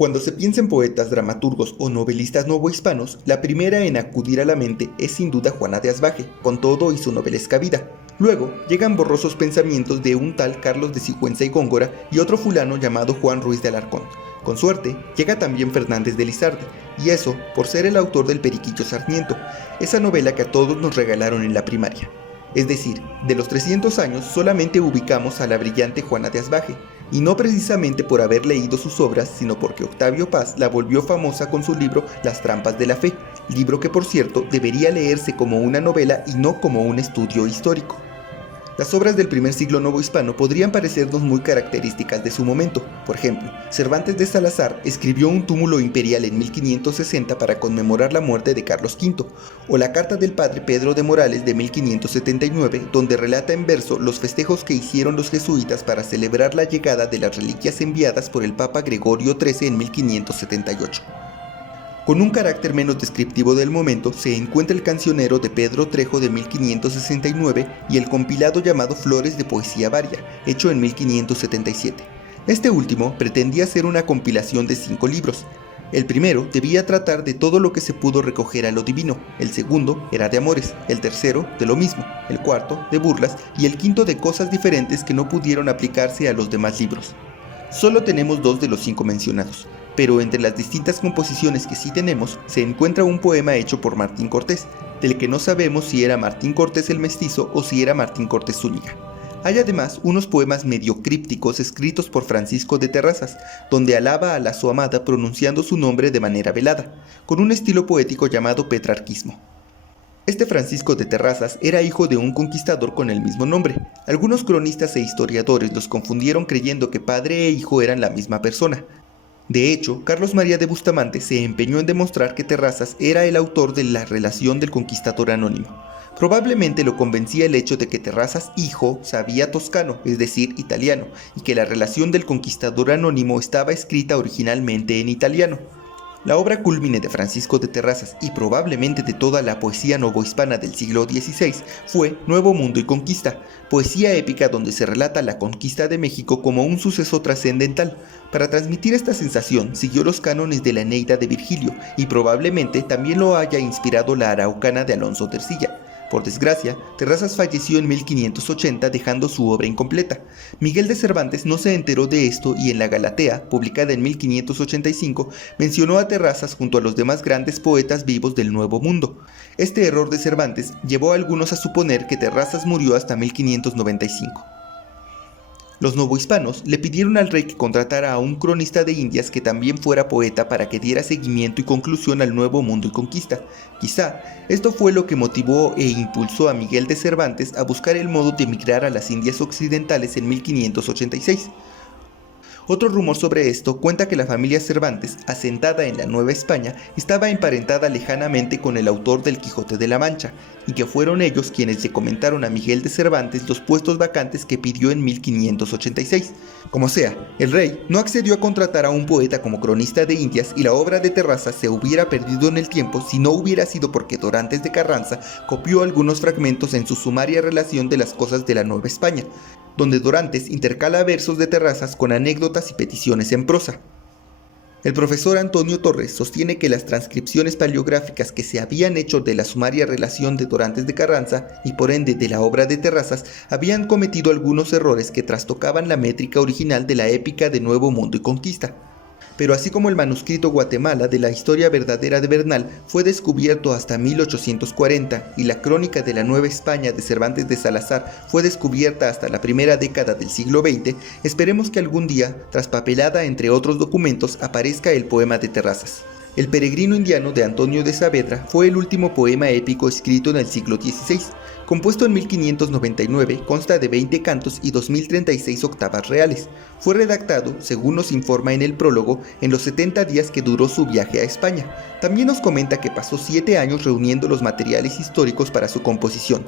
Cuando se piensa en poetas, dramaturgos o novelistas novohispanos, la primera en acudir a la mente es sin duda Juana de Asbaje, con todo y su novelesca vida. Luego llegan borrosos pensamientos de un tal Carlos de Sigüenza y Góngora y otro fulano llamado Juan Ruiz de Alarcón. Con suerte, llega también Fernández de Lizardi, y eso por ser el autor del Periquillo Sarmiento, esa novela que a todos nos regalaron en la primaria. Es decir, de los 300 años solamente ubicamos a la brillante Juana de Asbaje, y no precisamente por haber leído sus obras, sino porque Octavio Paz la volvió famosa con su libro Las trampas de la fe, libro que por cierto debería leerse como una novela y no como un estudio histórico. Las obras del primer siglo novohispano podrían parecernos muy características de su momento. Por ejemplo, Cervantes de Salazar escribió un túmulo imperial en 1560 para conmemorar la muerte de Carlos V, o la Carta del Padre Pedro de Morales de 1579, donde relata en verso los festejos que hicieron los jesuitas para celebrar la llegada de las reliquias enviadas por el Papa Gregorio XIII en 1578. Con un carácter menos descriptivo del momento se encuentra el cancionero de Pedro Trejo de 1569 y el compilado llamado Flores de Poesía Varia, hecho en 1577. Este último pretendía ser una compilación de 5 libros. El primero debía tratar de todo lo que se pudo recoger a lo divino, el segundo era de amores, el tercero de lo mismo, el cuarto de burlas y el quinto de cosas diferentes que no pudieron aplicarse a los demás libros. Solo tenemos 2 de los 5 mencionados, pero entre las distintas composiciones que sí tenemos se encuentra un poema hecho por Martín Cortés, del que no sabemos si era Martín Cortés el Mestizo o si era Martín Cortés Zúñiga. Hay además unos poemas medio crípticos escritos por Francisco de Terrazas, donde alaba a su amada pronunciando su nombre de manera velada, con un estilo poético llamado petrarquismo. Este Francisco de Terrazas era hijo de un conquistador con el mismo nombre. Algunos cronistas e historiadores los confundieron creyendo que padre e hijo eran la misma persona. De hecho, Carlos María de Bustamante se empeñó en demostrar que Terrazas era el autor de la relación del conquistador anónimo. Probablemente lo convencía el hecho de que Terrazas hijo sabía toscano, es decir, italiano, y que la relación del conquistador anónimo estaba escrita originalmente en italiano. La obra cúlmine de Francisco de Terrazas y probablemente de toda la poesía novohispana del siglo XVI fue Nuevo Mundo y Conquista, poesía épica donde se relata la conquista de México como un suceso trascendental. Para transmitir esta sensación siguió los cánones de la Eneida de Virgilio y probablemente también lo haya inspirado la Araucana de Alonso de Ercilla. Por desgracia, Terrazas falleció en 1580 dejando su obra incompleta. Miguel de Cervantes no se enteró de esto y en la Galatea, publicada en 1585, mencionó a Terrazas junto a los demás grandes poetas vivos del Nuevo Mundo. Este error de Cervantes llevó a algunos a suponer que Terrazas murió hasta 1595. Los novohispanos le pidieron al rey que contratara a un cronista de Indias que también fuera poeta para que diera seguimiento y conclusión al Nuevo Mundo y Conquista. Quizá esto fue lo que motivó e impulsó a Miguel de Cervantes a buscar el modo de emigrar a las Indias Occidentales en 1586. Otro rumor sobre esto cuenta que la familia Cervantes, asentada en la Nueva España, estaba emparentada lejanamente con el autor del Quijote de la Mancha, y que fueron ellos quienes le comentaron a Miguel de Cervantes los puestos vacantes que pidió en 1586. Como sea, el rey no accedió a contratar a un poeta como cronista de Indias y la obra de Terrazas se hubiera perdido en el tiempo si no hubiera sido porque Dorantes de Carranza copió algunos fragmentos en su sumaria relación de las cosas de la Nueva España, donde Dorantes intercala versos de Terrazas con anécdotas y peticiones en prosa. El profesor Antonio Torres sostiene que las transcripciones paleográficas que se habían hecho de la sumaria relación de Dorantes de Carranza y por ende de la obra de Terrazas habían cometido algunos errores que trastocaban la métrica original de la épica de Nuevo Mundo y Conquista. Pero así como el manuscrito Guatemala de la historia verdadera de Bernal fue descubierto hasta 1840 y la crónica de la Nueva España de Cervantes de Salazar fue descubierta hasta la primera década del siglo XX, esperemos que algún día, traspapelada entre otros documentos, aparezca el poema de Terrazas. El peregrino indiano de Antonio de Saavedra fue el último poema épico escrito en el siglo XVI. Compuesto en 1599, consta de 20 cantos y 2036 octavas reales. Fue redactado, según nos informa en el prólogo, en los 70 días que duró su viaje a España. También nos comenta que pasó 7 años reuniendo los materiales históricos para su composición.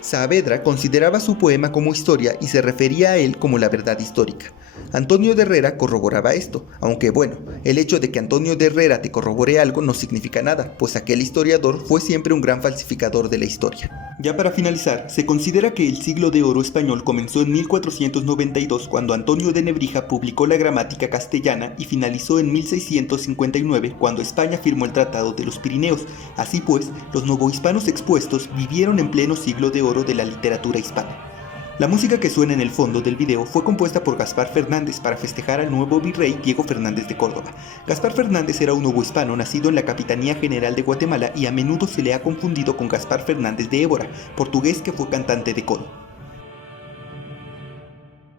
Saavedra consideraba su poema como historia y se refería a él como la verdad histórica. Antonio de Herrera corroboraba esto, aunque bueno, el hecho de que Antonio de Herrera te corrobore algo no significa nada, pues aquel historiador fue siempre un gran falsificador de la historia. Ya para finalizar, se considera que el siglo de oro español comenzó en 1492 cuando Antonio de Nebrija publicó la gramática castellana y finalizó en 1659 cuando España firmó el Tratado de los Pirineos. Así pues, los novohispanos expuestos vivieron en pleno siglo de oro de la literatura hispana. La música que suena en el fondo del video fue compuesta por Gaspar Fernández para festejar al nuevo virrey Diego Fernández de Córdoba. Gaspar Fernández era un novohispano nacido en la Capitanía General de Guatemala y a menudo se le ha confundido con Gaspar Fernández de Évora, portugués que fue cantante de coro.